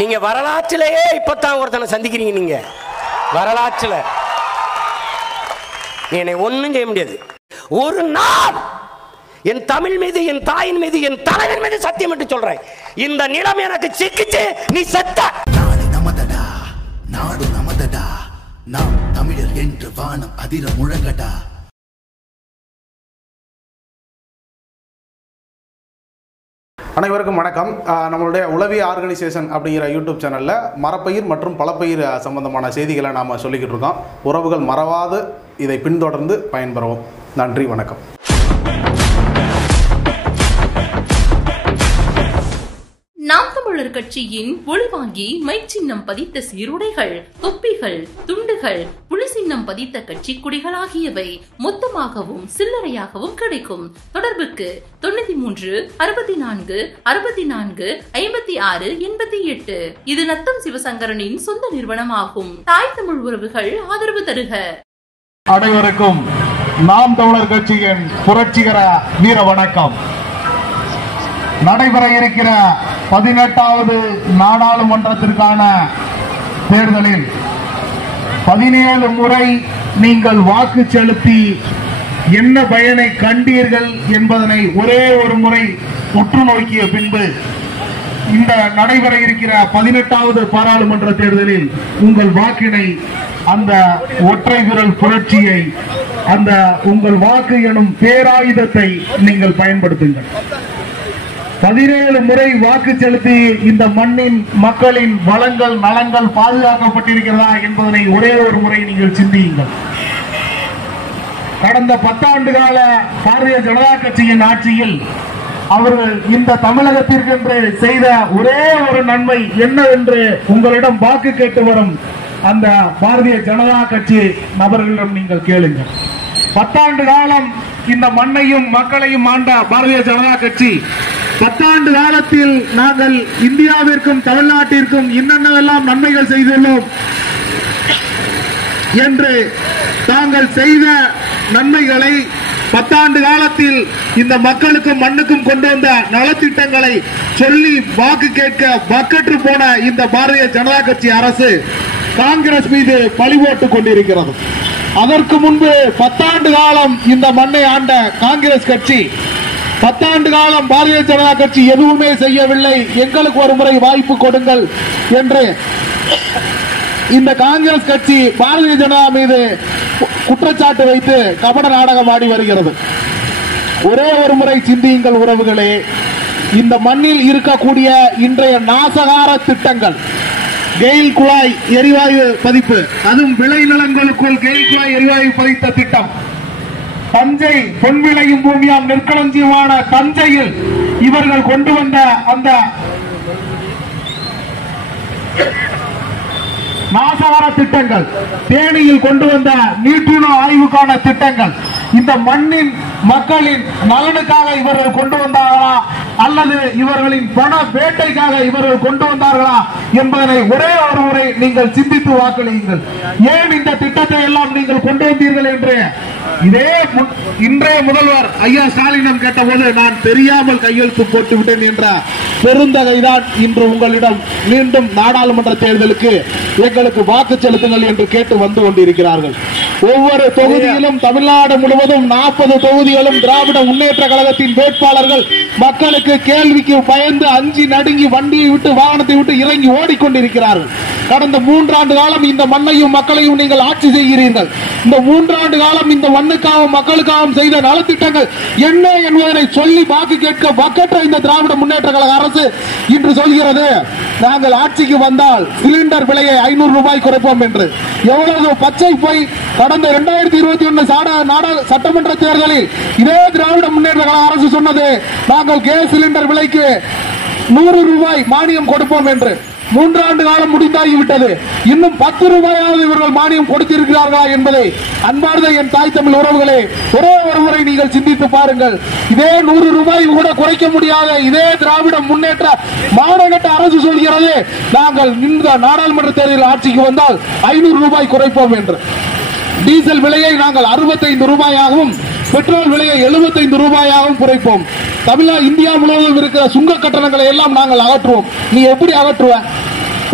நீங்க வரலாற்றிலேயே இப்பதான் ஒருத்தனை சந்திக்கிறீங்க. நீங்க வரலாற்றில் என்னை ஒன்றும் செய்ய முடியாது. ஒரு நாள் என் தமிழ் மீது, என் தாயின் மீது, என் தலைவன் மீது சத்தியம் என்று சொல்றேன், இந்த நிலம் எனக்கு சிக்கிச்சு, நீ செத்த. நாடு நமதடா, நாடு நமதடா, நாம் தமிழர் என்று வானம் அதிர முழங்கடா. அனைவருக்கும் வணக்கம். நம்மளுடைய உளவிய ஆர்கனைசேஷன் அப்படிங்கிற யூடியூப் சேனலில் மரப்பயிர் மற்றும் பலப்பயிர் சம்பந்தமான செய்திகளை நாம் சொல்லிக்கிட்டு இருக்கோம். உறவுகள் மறவாது இதை பின்தொடர்ந்து பயன்பெறுவோம். நன்றி, வணக்கம். நாம் தமிழர் கட்சியின் ஒளிவாங்கி மை சின்னம் பதித்த சீருடைகள், தொப்பிகள், துண்டுகள், புலி சின்னம் பதித்த கட்சி கொடிகள் ஆகியவை மொத்தமாகவும் சில்லறையாகவும் கிடைக்கும். தொடர்புக்கு 93 64 64 56 88. இது நத்தம் சிவசங்கரனின் சொந்த நிறுவனமாகும். தாய் தமிழ் உறவுகள் ஆதரவு தருக. அனைவருக்கும் நாம் தமிழர் கட்சியின் புரட்சிகர வீர வணக்கம். நடைபெற இருக்கிற 18வது நாடாளுமன்றத்திற்கான தேர்தலில் 17 முறை நீங்கள் வாக்கு செலுத்தி என்ன பயனை கண்டீர்கள் என்பதனை ஒரே ஒரு முறை உற்று நோக்கிய பின்பு இந்த நடைபெற இருக்கிற 18வது பாராளுமன்ற தேர்தலில் உங்கள் வாக்கினை, அந்த ஒற்றை விரல் புரட்சியை, அந்த உங்கள் வாக்கு எனும் பேராயுதத்தை நீங்கள் பயன்படுத்துங்கள். 17 முறை வாக்கு செலுத்தி இந்த மண்ணின் மக்களின் வளங்கள் நலங்கள் பாதுகாக்கப்பட்டிருக்கிறதா என்பதனை ஒரே ஒரு முறை நீங்கள் சிந்தியுங்கள். கடந்த 10 ஆண்டு கால பாரதிய ஜனதா கட்சியின் ஆட்சியில் அவர்கள் இந்த தமிழகத்திற்கென்று செய்த ஒரே ஒரு நன்மை என்னவென்று உங்களிடம் வாக்கு கேட்டு வரும் அந்த பாரதிய ஜனதா கட்சி நபர்களிடம் நீங்கள் கேளுங்கள். 10 ஆண்டு காலம் இந்த மண்ணையும் மக்களையும் ஆண்ட பாரதிய ஜனதா கட்சி 10 ஆண்டு காலத்தில் நாங்கள் இந்தியாவிற்கும் தமிழ்நாட்டிற்கும் என்னென்னவெல்லாம் நன்மைகள் செய்துள்ளோம் என்று தாங்கள் செய்த நன்மைகளை 10 ஆண்டு காலத்தில் இந்த மக்களுக்கும் மண்ணுக்கும் கொண்டு வந்த நலத்திட்டங்களை சொல்லி வாக்கு கேட்க பக்கற்று போன இந்த பாரதிய ஜனதா கட்சி அரசு காங்கிரஸ் மீது பழி போட்டுக் கொண்டிருக்கிறது. அதற்கு முன்பு 10 ஆண்டு காலம் இந்த மண்ணை ஆண்ட காங்கிரஸ் கட்சி 10 ஆண்டு காலம் பாரதிய ஜனதா கட்சி எதுவுமே செய்யவில்லை, எங்களுக்கு ஒரு முறை வாய்ப்பு கொடுங்கள் என்று இந்த காங்கிரஸ் கட்சி பாரதிய ஜனதா மீது குற்றச்சாட்டு வைத்து கபட நாடகம் ஆடி வருகிறது. ஒரே ஒரு முறை சிந்தியுங்கள் உறவுகளே. இந்த மண்ணில் இருக்கக்கூடிய இன்றைய நாசகார திட்டங்கள், கெயில் குழாய் எரிவாயு பதிப்பு, அதுவும் விளைநிலங்களுக்குள் கெயில் குழாய் எரிவாயு பதித்த திட்டம், தஞ்சை பொன் விளையும் பூமியாம் நெற்களஞ்சியமான தஞ்சையில் இவர்கள் கொண்டு வந்த அந்த நாசகார திட்டங்கள், தேனியில் கொண்டு வந்த நீட்டுண ஆய்வுக்கான திட்டங்கள், இந்த மண்ணின் மக்களின் நலனுக்காக இவர்கள் கொண்டு வந்தார்களா அல்லது இவர்களின் பண வேட்டைக்காக இவர்கள் கொண்டு வந்தார்களா என்பதனை ஒரே ஒரு முறை நீங்கள் சிந்தித்து வாக்களியுங்கள். ஏன் இந்த திட்டத்தை எல்லாம் நீங்கள் கொண்டு வந்தீர்கள் என்று இதே இன்றைய முதல்வர் ஐயா ஸ்டாலினம் கேட்டபோது நான் தெரியாமல் கையெழுத்து போட்டு விட்டேன் என்ற பெருந்தகைதான் இன்று உங்களிடம் மீண்டும் நாடாளுமன்ற தேர்தலுக்கு எங்களுக்கு வாக்கு செலுத்துங்கள் என்று கேட்டு வந்து கொண்டிருக்கிறார்கள். ஒவ்வொரு தொகுதியிலும் தமிழ்நாடு முழுவதும் 40 தொகுதிகளும் திராவிட முன்னேற்ற கழகத்தின் வேட்பாளர்கள் மக்களுக்கு கேள்விக்கு பயந்து அஞ்சி நடுங்கி வண்டியை விட்டு வாகனத்தை விட்டு இறங்கி ஓடிக்கொண்டிருக்கிறார்கள். கடந்த 3 ஆண்டு காலம் இந்த மண்ணையும் மக்களையும் நீங்கள் ஆட்சி செய்கிறீர்கள். இந்த 3 ஆண்டு காலம் இந்த மண்ணுக்காகவும் மக்களுக்காகவும் செய்த நலத்திட்டங்கள் என்ன என்பதனை சொல்லி வாக்கு கேட்க வக்கற்ற இந்த திராவிட முன்னேற்ற கழக அரசு இன்று சொல்கிறது, நாங்கள் ஆட்சிக்கு வந்தால் சிலிண்டர் விலையை 500 ரூபாய் குறைப்போம் என்று. எவ்வளவு பச்சை போய் கடந்த 2021 சட்டமன்ற தேர்தலில் இதே திராவிட முன்னேற்ற கழக அரசு சொன்னது, நாங்கள் கேஸ் சிலிண்டர் விலைக்கு 100 ரூபாய் மானியம் கொடுப்போம் என்று. 3 ஆண்டு காலம் முடிந்தாகிவிட்டது. இன்னும் 10 ரூபாயாவது இவர்கள் மானியம் கொடுத்திருக்கிறார்களா என்பதை அன்பார்ந்த என் தாய் தமிழ் உறவுகளே ஒரே ஒரு முறை நீங்கள் சிந்தித்து பாருங்கள். இதே 100 ரூபாய் கூட குறைக்க முடியாத இதே திராவிட முன்னேற்ற மாநகர அரசு சொல்கிறது, நாங்கள் இந்த நாடாளுமன்ற தேர்தலில் ஆட்சிக்கு வந்தால் 500 ரூபாய் குறைப்போம் என்று. டீசல் விலையை நாங்கள் 65 ரூபாயாகவும் பெட்ரோல் விலையை 75 ரூபாயாகவும் குறைப்போம். தமிழ்நாடு இந்தியா முழுவதும் இருக்கிற சுங்க கட்டணங்களை எல்லாம் நாங்கள் அகற்றுவோம். நீ எப்படி அகற்றுவ?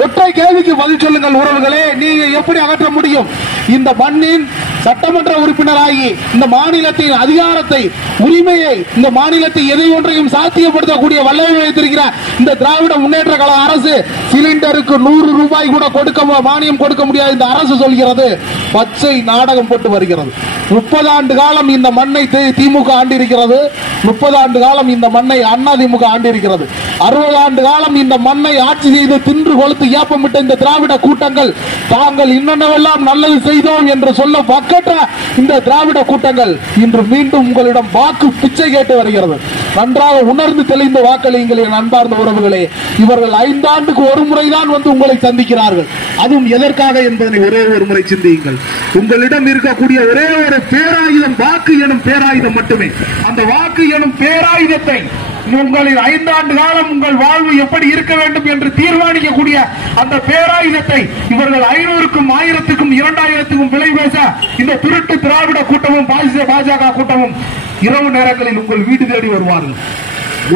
ஒற்றை கேள்விக்கு பதில் சொல்லுங்கள் உறவுகளே. நீங்க எப்படி அகற்ற முடியும்? இந்த மண்ணின் சட்டமன்ற உறுப்பினராகி இந்த மாநிலத்தின் அதிகாரத்தை, உரிமையை, இந்த மாநிலத்தை எதை ஒன்றையும் சாத்தியப்படுத்தக்கூடிய வல்லமை வைத்திருக்கிற இந்த திராவிட முன்னேற்ற கழக அரசு சிலிண்டருக்கு 100 ரூபாய் கூட மானியம் கொடுக்க முடியாது இந்த அரசு சொல்கிறது. பச்சை நாடகம் போட்டு வருகிறது. 30 ஆண்டு காலம் இந்த மண்ணை திமுக ஆண்டிருக்கிறது. 30 ஆண்டு காலம் இந்த மண்ணை அண்ணா திமுக ஆண்டிருக்கிறது. 60 ஆண்டு காலம் இந்த மண்ணை ஆட்சி செய்து தின்று கொளுத்து ஏப்பமிட்ட இந்த திராவிட கூட்டங்கள் தாங்கள் இன்னென்னவெல்லாம் நல்லது செய்தோம் என்று சொல்ல பக்கற்ற இந்த திராவிட கூட்டங்கள் இன்று மீண்டும் உங்களிடம் வாக்கு பிச்சை கேட்டு வருகிறது. நன்றாக உணர்ந்து தெளிந்த வாக்களியுங்கள் என் அன்பார்ந்த உறவுகளே. இவர்கள் 5 ஆண்டுக்கு ஒரு முறைதான் வந்து உங்களை சந்திக்கிறார்கள். அதுவும் எதற்காக என்பதனை ஒரே ஒரு முறை சிந்தியுங்கள். உங்களிடம் இருக்கக்கூடிய ஒரே ஒரு பேராயுதம் வாக்கு எனும் பேராயுதம் மட்டுமே. அந்த வாக்கு எனும் பேராயுதத்தை உங்களில் 5 ஆண்டு காலம் உங்கள் வாழ்வு எப்படி இருக்க வேண்டும் என்று தீர்மானிக்கக்கூடிய அந்த பேராயுதத்தை இவர்கள் 500க்கும் 1000க்கும் 2000க்கும் விலை பேச இந்த திருட்டு திராவிட கூட்டமும் பாஜக கூட்டமும் இரவு நேரங்களில் உங்கள் வீடு தேடி வருவார்கள்.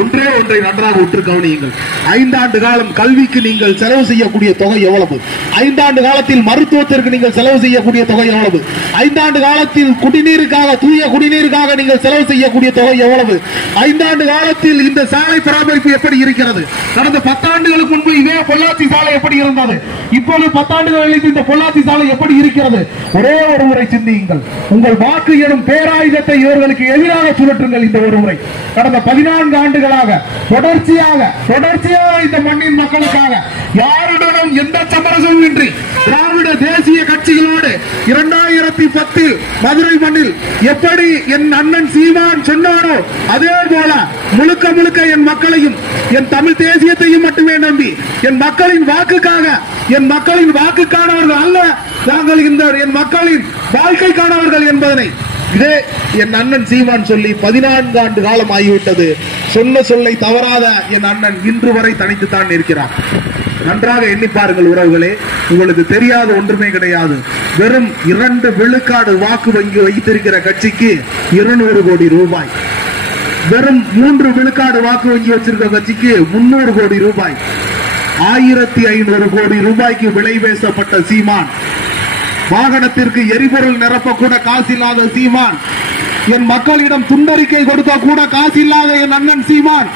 ஒன்றே ஒன்றை நன்றாக உற்று கவனியுங்கள். 5 ஆண்டு காலம் கல்விக்கு நீங்கள் செலவு செய்யக்கூடிய தொகை எவ்வளவு? 5 ஆண்டு காலத்தில் மருத்துவத்திற்கு நீங்கள் செலவு செய்யக்கூடிய தொகை எவ்வளவு? 5 ஆண்டு காலத்தில் குடிநீருக்காக, தூய குடிநீருக்காக நீங்கள் செலவு செய்யக்கூடிய தொகை எவ்வளவு? 5 ஆண்டு காலத்தில் இந்த சாலை பராமரிப்பு எப்படி இருக்கிறது? கடந்த 10 ஆண்டுகளுக்கு முன்பு இதே பொள்ளாச்சி சாலை எப்படி இருந்தது? இப்போது 10 ஆண்டுகள் கழித்து இந்த பொள்ளாச்சி சாலை எப்படி இருக்கிறது? ஒரே ஒரு முறை சிந்தியுங்கள். உங்கள் வாக்கு எனும் பேராயுதத்தை இவர்களுக்கு எதிராக சுழற்றுங்கள். இந்த ஒரு முறை கடந்த 14 ஆண்டுகளாக தொடர்ச்சியாக இந்த மண்ணின் மக்களுக்காக யாருடனும் எந்த சமரசமும் இன்றி திராவிட தேசிய கட்சிகளோடு 2010 மதுரை மண்ணில் எப்படி என் அண்ணன் சீமான் சொன்னாரோ அதே போல முழுக்க என் மக்களையும் என் தமிழ் தேசியத்தையும் மட்டுமே நம்பி என் மக்களின் வாக்குக்காக, என் மக்களின் வாக்குக்கானவர்கள் அல்ல நாங்கள், என் மக்களின் வாழ்க்கைக்கானவர்கள் என்பதனை இதே என் அண்ணன் சீமான் சொல்லி 14 ஆண்டு காலம் ஆகிவிட்டது. சொன்ன சொல்லை தவறாத என் அண்ணன் இன்று வரை தனித்துத்தான் இருக்கிறார். நன்றாக எண்ணி பாருங்கள் உறவுகளே. உங்களுக்கு தெரியாத ஒன்றுமே கிடையாது. வெறும் 2 விழுக்காடு வாக்கு வங்கி வைத்திருக்கிற கட்சிக்கு 200 கோடி ரூபாய், வெறும் 3 விழுக்காடு வாக்கு வங்கி வச்சிருக்கிற கட்சிக்கு 300 கோடி ரூபாய், 1500 கோடி ரூபாய்க்கு விலை பேசப்பட்ட சீமான், வாகனத்திற்கு எரிபொருள் நிரப்ப கூட காசு இல்லாத சீமான், என் மக்களிடம் துண்டறிக்கை கொடுக்க கூட காசு இல்லாத என் அண்ணன் சீமான்,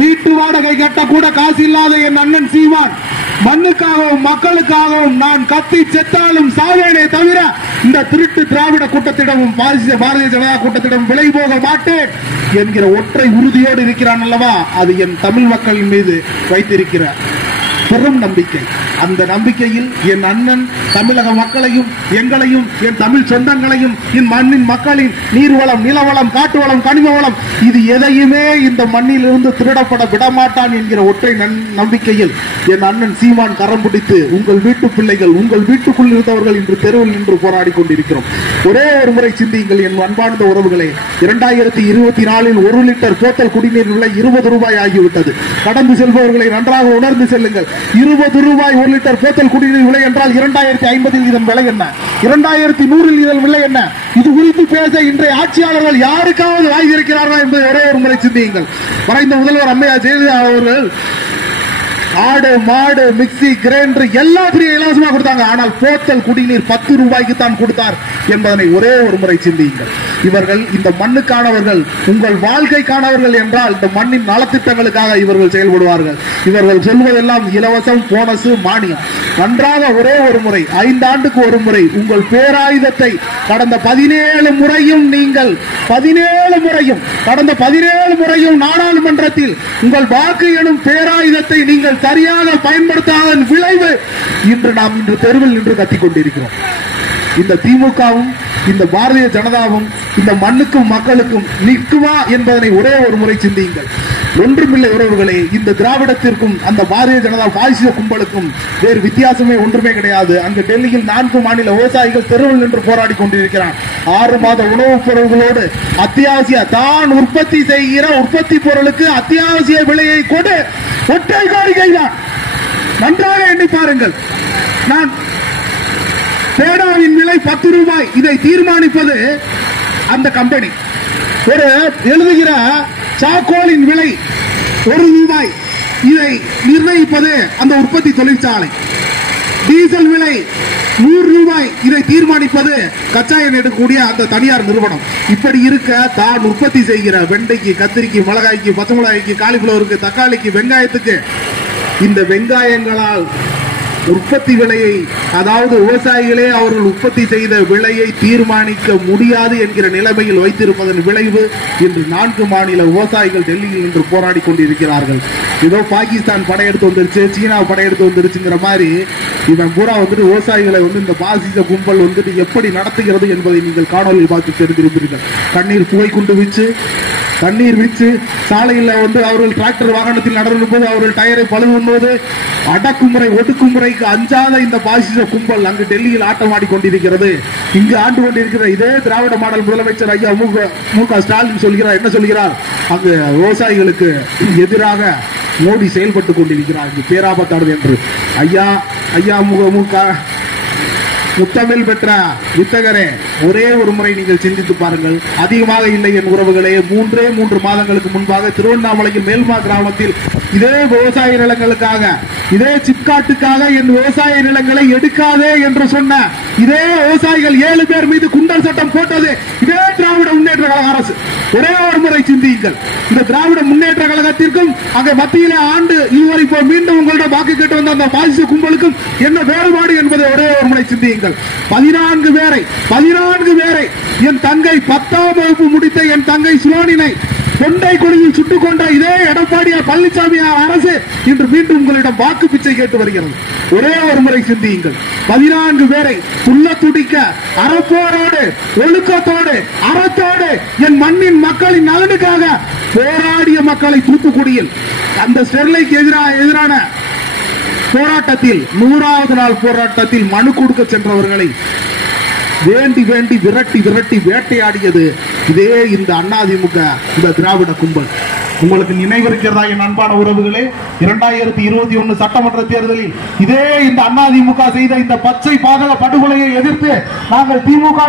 வீட்டு வாடகை கட்ட கூட காசு இல்லாத என் அண்ணன் சீமான், மண்ணுக்காகவும் மக்களுக்காகவும் நான் கத்தி செத்தாலும் சாவேனே தவிர இந்த திருட்டு திராவிட கூட்டத்திடமும் பாரதிய ஜனதா கூட்டத்திடம் விலை போக மாட்டேன் என்கிற ஒற்றை உறுதியோடு இருக்கிறான் அல்லவா? அது என் தமிழ் மக்களின் மீது வைத்திருக்கிற பெரும் நம்பிக்கை. அந்த நம்பிக்கையில் என் அண்ணன் தமிழக மக்களையும் எங்களையும் என் தமிழ் சொந்தங்களையும் என் மண்ணின் மக்களின் நீர்வளம், நிலவளம், காட்டு வளம், கனிம வளம் இது எதையுமே இந்த மண்ணில் இருந்து திருடப்பட விடமாட்டான் என்கிற ஒற்றை நம்பிக்கையில் என் அண்ணன் சீமான் கரம் பிடித்து உங்கள் வீட்டு பிள்ளைகள், உங்கள் வீட்டுக்குள் இருந்தவர்கள் இன்று தெருவில் நின்று போராடி கொண்டிருக்கிறோம். ஒரே ஒரு முறை சிந்தியுங்கள் என் அன்பார்ந்த உறவுகளே. 2024 1 லிட்டர் போத்தல் குடிநீர் விலை 20 ரூபாய் ஆகிவிட்டது. கடந்து செல்பவர்களை நன்றாக உணர்ந்து செல்லுங்கள். 20 ரூபாய் 1 லிட்டர் போத்தல் குடிநீர் விலை என்றால் 2050 இதன் விலை என்ன? 2100 இதன் விலை என்ன? இது குறித்து பேச இன்றைய ஆட்சியாளர்கள் யாருக்காவது வாய் இருக்கிறார்களா என்பதை ஒரே ஒரு முறை சிந்தியுங்கள். மறைந்த முதல்வர் அம்மையார் ஜெயலலிதா அவர்கள் ஆடு, மாடு, மிக்சி, கிரைண்டர் எல்லாத்தையும் இலவசமாக கொடுத்தாங்க. ஆனால் போத்தல் குடிநீர் 10 ரூபாய்க்கு தான் கொடுத்தார் என்பதனை ஒரே ஒரு முறை சிந்தியுங்கள். இவர்கள் இந்த மண்ணுக்கானவர்கள், உங்கள் வாழ்க்கைக்கானவர்கள் என்றால் இந்த மண்ணின் நலத்திட்டங்களுக்காக இவர்கள் செயல்படுவார்கள். இவர்கள் சொல்வதெல்லாம் இலவசம், போனஸ், மானியம். நன்றாக ஒரே ஒரு முறை 5 ஆண்டுக்கு ஒரு முறை உங்கள் பேராயுதத்தை கடந்த 17 முறையும் நீங்கள் 17 முறையும் கடந்த 17 முறையும் நாடாளுமன்றத்தில் உங்கள் வாக்கு எனும் பேராயுதத்தை நீங்கள் சரியாக பயன்படுத்தாத விளைவு இன்று நாம் தெருவில் நின்று கத்திக் கொண்டிருக்கிறோம். இந்த திமுகவும் இந்த பாரதிய ஜனதாவும் இந்த மண்ணுக்கும் மக்களுக்கும் நிற்குமா என்பதனை ஒரே ஒரு முறை சிந்தியுங்கள். ஒன்றுமில்லை உறவுகளே, இந்த திராவிடத்திற்கும் அந்த பாரதிய ஜனதா பாசிச கும்பலுக்கும் வேறு வித்தியாசமே ஒன்றுமே கிடையாது. அங்கு டெல்லியில் 4 மாநில விவசாயிகள் தெருவில் நின்று போராடி கொண்டிருக்கிறார். 6 மாத உணவுப் பொருள்களோடு அத்தியாவசிய தான் உற்பத்தி செய்கிற உற்பத்தி பொருளுக்கு அத்தியாவசிய விலையை கொடு, ஒற்றை கோரிக்கை தான். நன்றாக எண்ணி பாருங்கள். நான் பேடாவின் விலை 10 ரூபாய், இதை தீர்மானிப்பது அந்த கம்பெனி. ஒரு எழுதுகிற சாக்கோலின் விலை 1 ரூபாய், இதை நிர்ணயிப்பது அந்த உற்பத்தி தொழிற்சாலை. டீசல் விலை 100 ரூபாய், இதை தீர்மானிப்பது கச்சா எண்ணெய் எடுக்கக்கூடிய அந்த தனியார் நிறுவனம். இப்படி இருக்க தான் உற்பத்தி செய்கிற வெண்டைக்கு, கத்திரிக்கு, மிளகாய்க்கு, பச்சை மிளகாய்க்கு, காலிஃபிளவருக்கு, தக்காளிக்கு, வெங்காயத்துக்கு இந்த வெங்காயங்களால் உற்பத்தி விலையை, அதாவது விவசாயிகளே அவர்கள் உற்பத்தி செய்த விலையை தீர்மானிக்க முடியாது என்கிற நிலைமையில் வைத்திருப்பதன் விளைவு இன்று 4 மாநில விவசாயிகள் டெல்லியில் இன்று போராடி கொண்டிருக்கிறார்கள். ஏதோ பாகிஸ்தான் படையெடுத்து வந்துருச்சு, சீனா படையெடுத்து வந்துருச்சுங்கிற மாதிரி இவன் பூரா வந்துட்டு விவசாயிகளை இந்த பாசிச கும்பல் எப்படி நடத்துகிறது என்பதை நீங்கள் காணொலியில் பார்த்து தெரிந்திருப்பீர்கள். கண்ணீர் புகை குண்டு வீச்சு, தண்ணீர் வீச்சு, சாலையில் அவர்கள் டிராக்டர் வாகனத்தில் நடந்து போது அவர்கள் டயரை பழுவும்போது அடக்குமுறை ஒடுக்குமுறைக்கு அஞ்சாத இந்த பாசிச கும்பல் அங்கு டெல்லியில் ஆட்டமாடி கொண்டிருக்கிறது. இங்கு ஆண்டு கொண்டிருக்கிற இதே திராவிட மாடல் முதலமைச்சர் ஐயா மு.க. ஸ்டாலின் சொல்கிறார், என்ன சொல்கிறார்? அங்கு விவசாயிகளுக்கு எதிராக மோடி செயல்பட்டுக் கொண்டிருக்கிறார், இங்கு பேராபத்தானது என்று. ஐயா மு.க. முத்தமிழ் பெற்ற வித்தகரே, ஒரே ஒரு முறை நீங்கள் சிந்தித்து பாருங்கள். அதிகமாக இல்லை என் உறவுகளே, 3 மாதங்களுக்கு முன்பாக திருவண்ணாமலையில் மேல்மா கிராமத்தில் இதே விவசாய நிலங்களுக்காக, இதே சிப்காட்டுக்காக என் விவசாய நிலங்களை எடுக்காதே என்று சொன்ன இதே விவசாயிகள் 7 பேர் மீது குண்டர் சட்டம் போட்டது இதே திராவிட முன்னேற்ற கழக அரசு. ஒரே ஒரு முறை சிந்தியுங்கள். இந்த திராவிட முன்னேற்ற கழகத்திற்கும் அங்கே மத்தியிலே ஆண்டு இதுவரை இப்போ மீண்டும் உங்களிடம் வாக்கு கேட்டு வந்த அந்த பாசிச கும்பலுக்கும் என்ன வேறுபாடு என்பதை ஒரே ஒரு முறை சிந்தியுங்கள். 14 பேரை என் தங்கை 10ஆம் வகுப்பு முடித்த என் தங்கை சுலோனினை தொண்டை குழியில் சுட்டுக் கொண்ட இதே எடப்பாடியார் பழனிசாமி அரசு இன்று மீண்டும் உங்களிடம் வாக்கு பிச்சை கேட்டு வருகிறது. ஒரே ஒரு முறை சிந்தியுங்கள். 14 பேரை துள்ள துடிக்க அறப்போரோடு, ஒழுக்கத்தோடு, அறத்தோடு என் மண்ணின் மக்களின் நலனுக்காக போராடிய மக்களை தூத்துக்குடியில் அந்த ஸ்டெர்லைக்கு எதிரான போராட்டத்தில் 100வது நாள் போராட்டத்தில் மனு கொடுக்க சென்றவர்களை வேண்டி விரட்டி வேட்டையாடியது இதே இந்த அதிமுக, இந்த திராவிட கும்பல். உங்களுக்கு நினைவிருக்கிறதா என் அன்பான உறவுகளே? 2021 சட்டமன்ற தேர்தலில் இதே இந்த அதிமுக செய்த இந்த பச்சை பாதக படுகொலையை எதிர்த்து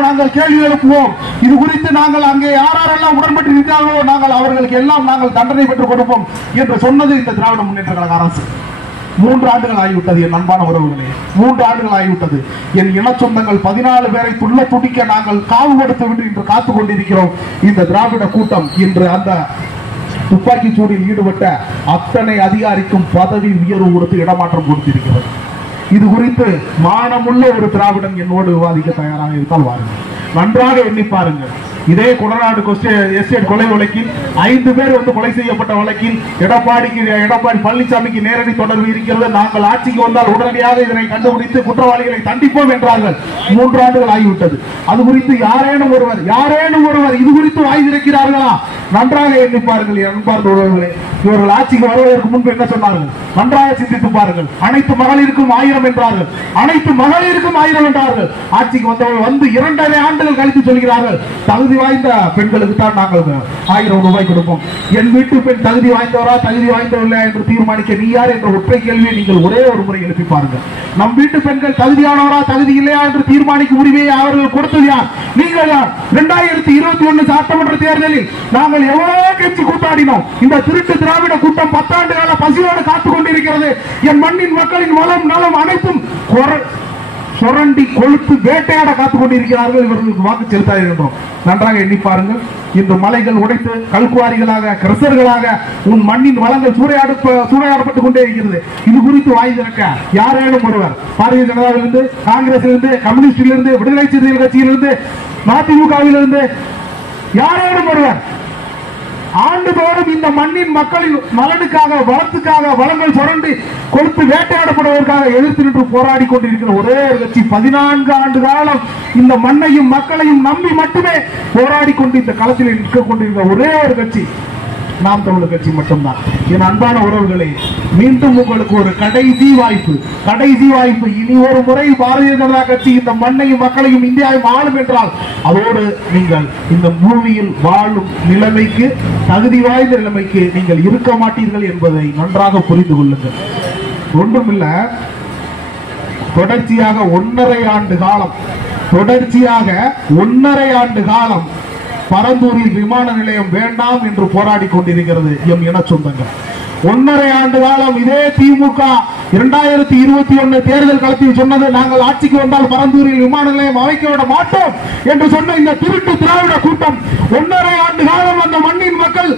நாங்கள் கேள்வி எழுப்புவோம். இது குறித்து நாங்கள் அங்கே யாரெல்லாம் உடன்பட்டு இருக்கிறார்களோ அவர்களுக்கு எல்லாம் தண்டனை பெற்றுக் கொடுப்போம் என்று சொன்னது இந்த திராவிட முன்னேற்ற கழக அரசு. 3 ஆண்டுகள் ஆகிவிட்டது என் அன்பான உறவுகளே, 3 ஆண்டுகள் ஆகிவிட்டது. என் இன சொந்தங்கள் 14 பேரை துள்ள துடிக்க நாங்கள் காவு கொடுத்து இன்று காத்துக் கொண்டிருக்கிறோம். இந்த திராவிட கூட்டம் இன்று அந்த துப்பாக்கி சூடில் ஈடுபட்ட அத்தனை அதிகாரிக்கும் பதவி உயர்வு கொடுத்து இடமாற்றம் கொடுத்திருக்கிறது. இது குறித்து மானமுள்ள ஒரு திராவிடன் என்னோடு விவாதிக்க தயாராக இருந்தால் வாருங்கள். நன்றாக எண்ணி பாருங்கள். இதே கொடநாடு எஸ்டேட் கொலை வழக்கில் 5 பேர் கொலை செய்யப்பட்ட வழக்கில் எடப்பாடி பழனிசாமிக்கு நேரடி தொடர்பு இருக்கிறது. நாங்கள் ஆட்சிக்கு வந்தால் உடனடியாக இதனை கண்டுபிடித்து குற்றவாளிகளை தண்டிப்போம் என்றார்கள். 3 ஆண்டுகள் ஆகிவிட்டது. அது குறித்து யாரேனும் ஒருவர் இது குறித்து வாய் திறக்கிறார்களா? நன்றாக எண்ணி பாருங்கள் அன்பார்ந்த உறவுகளே. இவர்கள் ஆட்சிக்கு வருவதற்கு முன்பு என்ன சொன்னார்கள்? நன்றாக சிந்தித்து பாருங்கள். அனைத்து மகளிருக்கும் 1000 என்றார்கள், அனைத்து மகளிருக்கும் 1000 என்றார்கள். ஆட்சிக்கு வந்தவர்கள் 2.5 ஆண்டுகள் கழித்து சொல்கிறார்கள், தகுதி வாய்ந்த பெண்களுக்கு தான் நாங்கள் 1000 ரூபாய் கொடுப்போம். என் வீட்டு பெண் தகுதி வாய்ந்தவரா தகுதி வாய்ந்தவர்களா என்று தீர்மானிக்க நீ யார் என்ற ஒற்றை கேள்வியை நீங்கள் ஒரே ஒரு முறை எழுப்பி பாருங்கள். நம் வீட்டு பெண்கள் தகுதியானவரா தகுதி இல்லையா என்று தீர்மானிக்கும் உரிமையை அவர்கள் கொடுத்தது யார்? நீங்கள் யார்? 2021 சட்டமன்ற தேர்தலில் நாங்கள் எவ்வளவு கட்சி கூட்டாடினோம். இந்த திருட்டு திராவிட கூட்டம் 10 ஆண்டு கால பசியோடு காத்துக் கொண்டிருக்கிறது. என் மண்ணின் மக்களின் வளம் நலம் அனைத்தும் சுரண்டி கொழுத்து வேட்டையாட காத்துக் கொண்டிருக்கிறார்கள். இவர்களுக்கு வாக்கு செலுத்த இருக்கின்றோம். நன்றாக எண்ணி பாருங்கள். இன்று மலைகள் உடைத்து கல்குவாரிகளாக கிரசர்களாக உன் மண்ணின் வளங்கள் சூறையாடப்பட்டுக் கொண்டே இருக்கிறது. இது குறித்து வாய் திறக்க யாரேனும் ஒருவர் பாரதிய ஜனதாவிலிருந்து, காங்கிரசிலிருந்து, கம்யூனிஸ்டிலிருந்து, விடுதலை சிறுத்தைகள் கட்சியிலிருந்து, மதிமுகவிலிருந்து யாரேனும் ஒருவர் ஆண்டுதோறும் இந்த மண்ணின் மக்களின் நலனுக்காக, வளத்துக்காக, வளங்கள் சுரண்டி கொடுத்து வேட்டையாடப்படுவதற்காக எதிர்த்து நின்று போராடி கொண்டிருக்கிற ஒரே ஒரு கட்சி, 14 ஆண்டு காலம் இந்த மண்ணையும் மக்களையும் நம்பி மட்டுமே போராடி கொண்டு இந்த களத்தில் நிற்க கொண்டிருக்கிற ஒரே ஒரு கட்சி நாம் தமிழர் கட்சி மட்டும்தான். என் அன்பான உறவுகளே, மீண்டும் உங்களுக்கு ஒரு கடைசி வாய்ப்பு. இனி ஒரு முறை பாரதிய ஜனதா கட்சி இந்த மண்ணையும் மக்களையும் இந்தியாவையும் ஆளும் என்றால் அதோடு நீங்கள் இந்த பூமியில் வாழும் நிலைமைக்கு, தகுதி வாய்ந்த நிலைமைக்கு நீங்கள் இருக்க மாட்டீர்கள் என்பதை நன்றாக புரிந்து கொள்ளுங்கள். ஒன்றுமில்ல, தொடர்ச்சியாக 1.5 ஆண்டு காலம் பரந்தூரில் விமான நிலையம் வேண்டாம் என்று போராடி கொண்டிருக்கிறது எம் இன சொந்தங்கள். 1.5 ஆண்டு காலம் இதே திமுக 2021 தேர்தல் களத்தில் சொன்னது, நாங்கள் ஆட்சிக்கு வந்தால் பரந்தூரில் விமான நிலையம் அமைக்க விட மாட்டோம் என்று சொன்ன இந்த திருட்டு திராவிட கூட்டம் 1.5 ஆண்டு காலம் அந்த மண்ணின் மக்கள்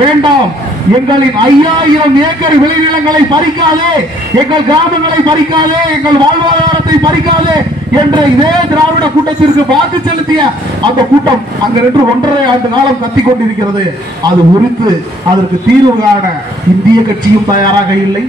வேண்டாம், எங்களின் 5000 ஏக்கர் விளைநிலங்களை பறிக்காதே, எங்கள் கிராமங்களை பறிக்காதே, எங்கள் வாழ்வாதாரத்தை பறிக்காதே என்ற இதே திராவிட கூட்டத்திற்கு வாக்கு செலுத்திய அந்த கூட்டம் அங்க நின்று 1.5 ஆண்டு காலம் கத்திக் கொண்டிருக்கிறது. அது குறித்து அதற்கு தீர்வு காண இந்திய கட்சியும் தயாராக இல்லை,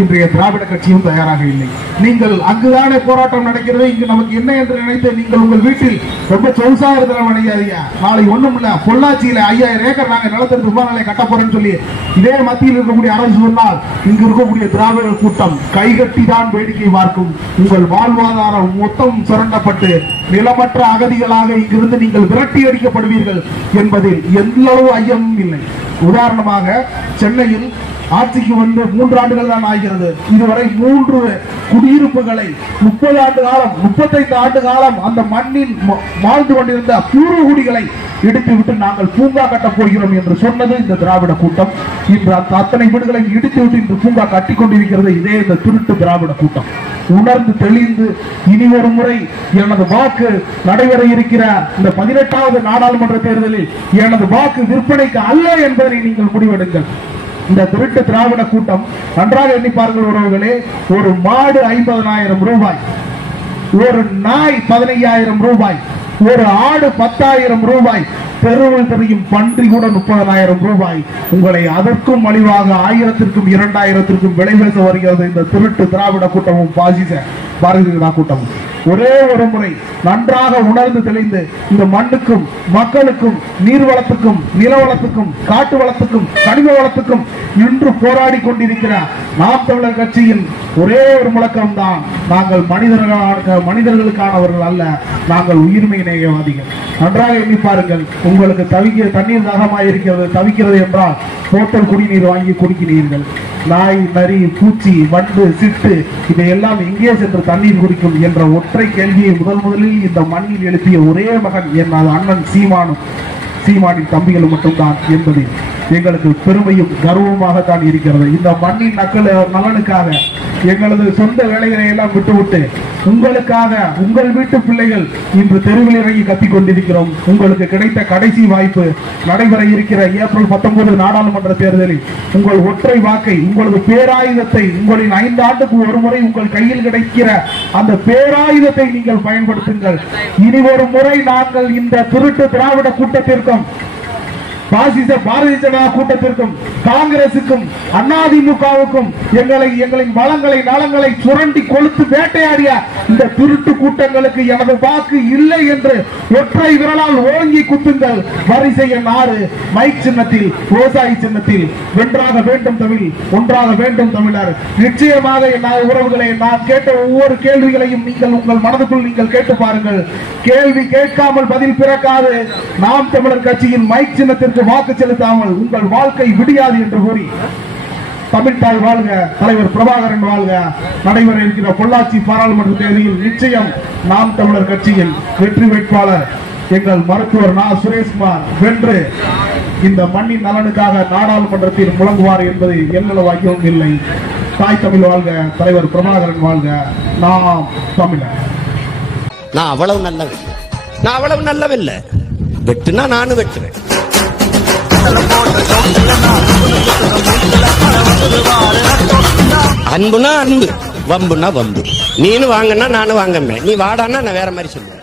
இன்றைய திராவிட கட்சியும் தயாராக இல்லை. நீங்கள் அங்குதானே போராட்டம் நடக்கிறது, இங்கு நமக்கு என்ன என்று நினைத்து நீங்கள் உங்கள் வீட்டில் ரொம்ப சொகுசா இருக்கிற நினைக்காதீங்க. நாளை ஒண்ணும் இல்ல, பொள்ளாச்சியில 5000 ஏக்கர் நாங்க நிலத்திற்கு விமான நிலையம் கட்ட போறேன்னு சொல்லி இதே மத்தியில் இருக்கக்கூடிய அரசு சொன்னால் இங்கு இருக்கக்கூடிய திராவிட கூட்டம் கைகட்டி தான் வேடிக்கை பார்க்கும். உங்கள் வாழ்வாதாரம் மொத்தம் சுரண்டப்பட்டு நிலமற்ற அகதிகளாக இங்கிருந்து நீங்கள் விரட்டி அடிக்கப்படுவீர்கள் என்பதில் எந்தளவு ஐயமும் இல்லை. உதாரணமாக சென்னையில் ஆட்சிக்கு வந்து 3 ஆண்டுகள் தான் ஆகிறது. இதுவரை 3 குடியிருப்புகளை 30 ஆண்டு காலம் 35 ஆண்டு காலம் அந்த மண்ணில் வாழ்ந்து கொண்டிருந்த பூர்வகுடிகளை இடித்துவிட்டு நாங்கள் பூங்கா கட்டப் போகிறோம் என்று சொன்னது இந்த திராவிட கூட்டம். இன்று அத்தனை வீடுகளை இடித்துவிட்டு இன்று பூங்கா கட்டிக் கொண்டிருக்கிறது இதே இந்த திருட்டு திராவிட கூட்டம். உணர்ந்து தெளிந்து இனி ஒரு முறை எனது வாக்கு நடைபெற இருக்கிற இந்த 18வது நாடாளுமன்ற தேர்தலில் எனது வாக்கு விற்பனைக்கு அல்ல என்பதை நீங்கள் முடிவெடுங்கள். இந்த திருட்டு திராவிட கூட்டம் நன்றாக எண்ணிப்பார்கள் உறவுகளே. ஒரு மாடு 50,000 ரூபாய், ஒரு நாய் 15,000 ரூபாய், ஒரு ஆடு 10,000 ரூபாய், தெருவில் தெரியும் பன்றி கூட 30,000 ரூபாய். உங்களை அதற்கும் மலிவாக 1000க்கும் 2000க்கும் விலை பேச வருகிறது இந்த திருட்டு திராவிட கூட்டமும் பாசிச பாரதிய ஜனதா கூட்டமும். ஒரே ஒரு முறை நன்றாக உணர்ந்து தெளிந்து இந்த மண்ணுக்கும் மக்களுக்கும் நீர் வளத்துக்கும் நில வளத்துக்கும் காட்டு வளத்துக்கும் கனிம வளத்துக்கும் இன்று போராடி கொண்டிருக்கிற நாம் தமிழர் கட்சியின் ஒரே ஒரு முழக்கம் தான், நாங்கள் மனிதர்களுக்கானவர்கள் அல்ல, நாங்கள் உயிர்மை நேயவாதிகள். நன்றாக எண்ணி பாருங்கள். உங்களுக்கு தண்ணீர் தாகமாக இருக்கிறது, தவிக்கிறது என்றால் போட்டல் குடிநீர் வாங்கி குடிக்கிறீர்கள். நாய் நரி பூச்சி வண்டு சிட்டு இதையெல்லாம் எங்கே சென்று தண்ணீர் குடிக்கும் என்ற ஒற்றை கேள்வியை முதலில் இந்த மண்ணில் எழுப்பிய ஒரே மகன் என் அண்ணன் சீமானின் தம்பிகள் மட்டும்தான் என்பது எங்களுக்கு பெருமையும் கர்வமாகத்தான் இருக்கிறது. இந்த மண்ணின் நலனுக்காக எங்களது சொந்த வேலைகளை எல்லாம் விட்டுவிட்டு உங்களுக்காக உங்கள் வீட்டு பிள்ளைகள் இன்று தெருவில் இறங்கி கத்திக் கொண்டிருக்கிறோம். உங்களுக்கு கிடைத்த கடைசி வாய்ப்பு நடைபெற இருக்கிற ஏப்ரல் 19 நாடாளுமன்ற தேர்தலில் உங்கள் ஒற்றை வாக்கை, உங்களது பேராயுதத்தை, உங்களின் 5 ஆண்டுக்கு ஒரு முறை உங்கள் கையில் கிடைக்கிற அந்த பேராயுதத்தை நீங்கள் பயன்படுத்துங்கள். இனி ஒரு முறை நாங்கள் இந்த திருட்டு திராவிட கூட்டத்திற்கும் பாசிச பாரதிய ஜனதா கூட்டத்திற்கும் காங்கிரசுக்கும் அதிமுகவுக்கும் எங்களின் வளங்களை நலங்களை சுரண்டி கொளுத்து வேட்டையாடிய இந்த திருட்டு கூட்டங்களுக்கு எனது வாக்கு இல்லை என்று ஒற்றை விரலால் ஓங்கி குத்துங்கள். வரிசை எண் 6 மைக் சின்னத்தில், விவசாயி சின்னத்தில் வென்றாக வேண்டும் தமிழ், ஒன்றாக வேண்டும் தமிழர். நிச்சயமாக என் உறவுகளை நான் கேட்ட ஒவ்வொரு கேள்விகளையும் நீங்கள் உங்கள் மனதுக்குள் நீங்கள் கேட்டு பாருங்கள். கேள்வி கேட்காமல் பதில் பிறக்காது. நாம் தமிழர் கட்சியின் மைக் சின்னத்திற்கு வாக்கு செலுத்தாமல் உங்கள் வாழ்க்கை விடியாது என்று கூறி தமிழ்தாய் வாழ்க, தலைவர் பிரபாகரன் வாழ்க. நடைபெற இருக்கிற பொள்ளாச்சி பாராளுமன்ற தேர்தலில் நிச்சயம் நாம் தமிழர் கட்சியின் வெற்றி வேட்பாளர் எங்கள் மருத்துவர் நா. சுரேஷ்குமார் வென்று இந்த மண்ணின் நலனுக்காக நாடாளுமன்றத்தில் முழங்குவார் என்பது எல்லளவு ஐயமும் இல்லை. தாய் தமிழ் வாழ்க, தலைவர் பிரபாகரன் வாழ்க. நாம் தமிழர். நான் அவ்வளவு நல்லவில்லை. வெட்டுனா நானும் வெட்டுறேன். அன்புனா அன்பு, வம்புனா வம்பு. நீனு வாங்கன்னா நானும் வாங்கமே, நீ வாடான்னா நான் வேற மாதிரி சொல்லுவேன்.